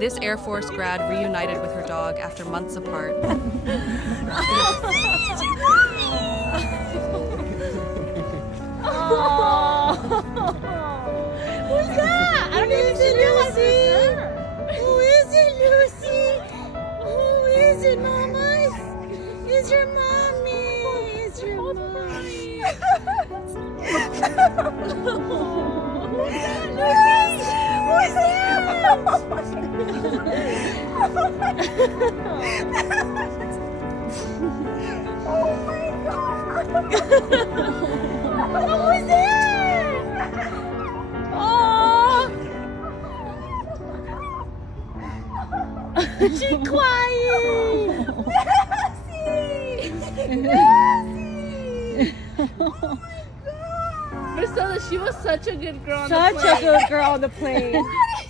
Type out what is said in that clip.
This Air Force grad reunited with her dog after months apart. Who's that? I don't even see Lucy. Who is it, Lucy? Who is it, Mama? It's your mommy. It's your mommy. Who's that? Oh my God. Who's that? Oh. She's crying. Lucy. Priscilla, she was such a good girl on the Such plane. a good girl on the plane.